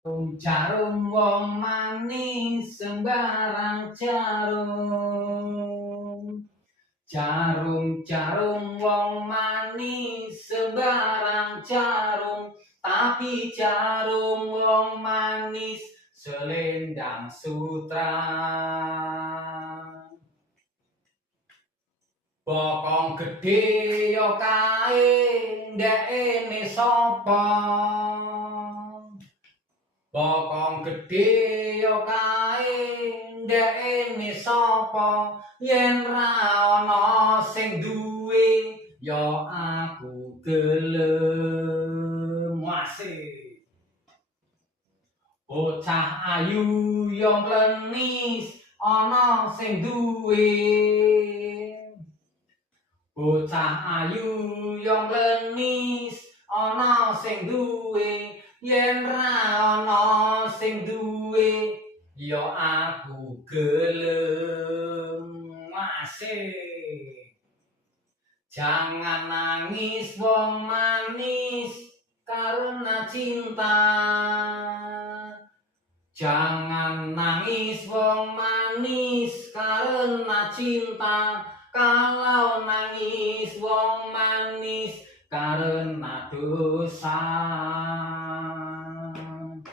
Jarum wong manis sembarang jarum. Jarum wong manis sembarang jarum. Tapi jarum wong manis selendang sutra. Bokong gedhe yo kae ndekne sapa. Bokong gedhe yo kae ndekne sapa. Yen ra ana sing duwe yo aku gelem. Asik. Bocah ayu yo klenis ana sing duwe. Bocah ayu yo klenis ana sing duwe. Yen ra ana sing duwe yo aku gelem. Asik. Jangan nangis wong manis karena cinta. Jangan nangis wong manis karena cinta. Kalau nangis wong manis karena dosa.